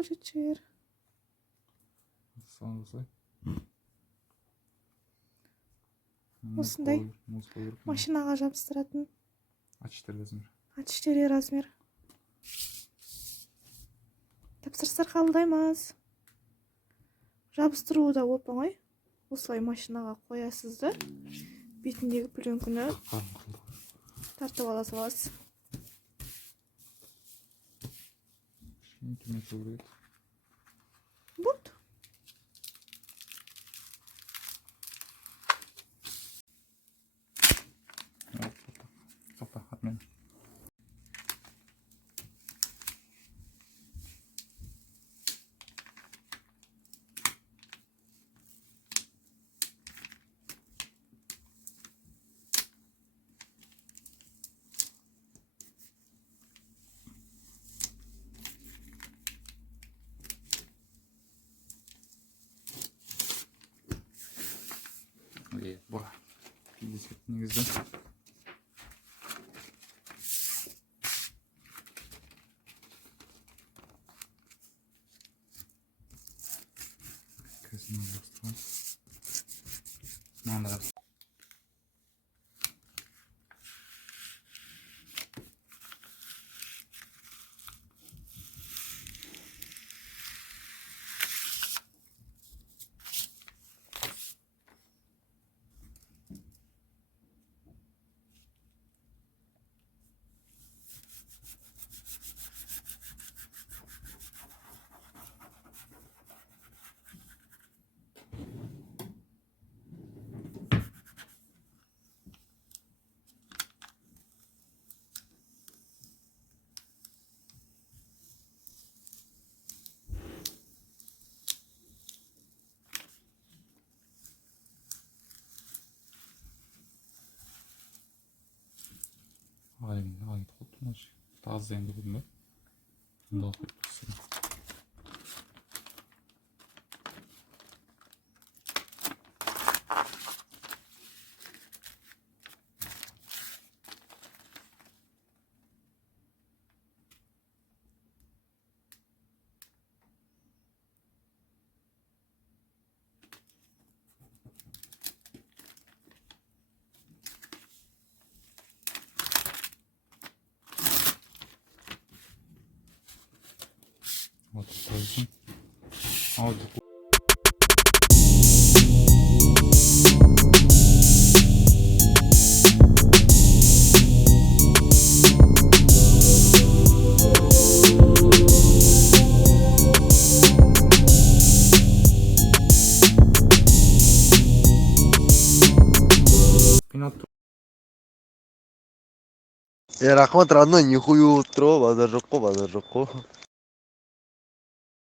Ошол жетише бер. Осылай. Осындай машинага жабыстыратын Ачыштыр размер. ачыштери размер. Тапсырыштар кабылдайбыз. Жабыстыруу да оп оңой. Осылай машинага коясыз да бетиндеги пленканы тартып аласыз. Вот. Тоқта, отмен. Бұра. Кездесет негізді. Көзінен бастырған. Маңдырап. Ағайын қолтын ашы. Тазы енді бүгін бе? Бұнда оқып көрсін. Вот это. Аудио. Рахмат, родной, нихуя утро, базар жоқ қой.